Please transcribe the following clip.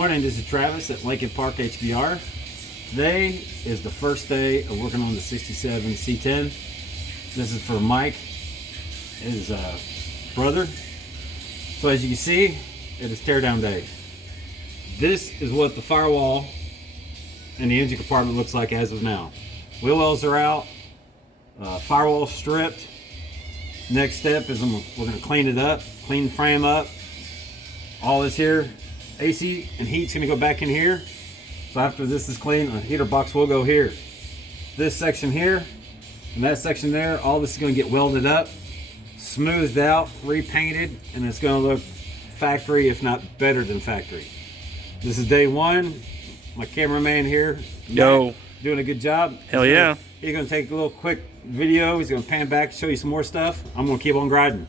Morning, this is Travis at Lenk Park HPR. Today is the first day of working on the 67 C10. This is for Mike, his brother. So as you can see, it is teardown day. This is what the firewall and the engine compartment looks like as of now. Wheel wells are out, firewall stripped. Next step is we're going to clean it up, clean the frame up. All this here, AC and heat's going to go back in here. So after this is clean, a heater box will go here. This section here and that section there, all this is going to get welded up, smoothed out, repainted, and it's going to look factory, if not better than factory. This is day one. My cameraman here, Yo, doing a good job. Hell yeah. He's going to take a little quick video. He's going to pan back, show you some more stuff. I'm going to keep on grinding.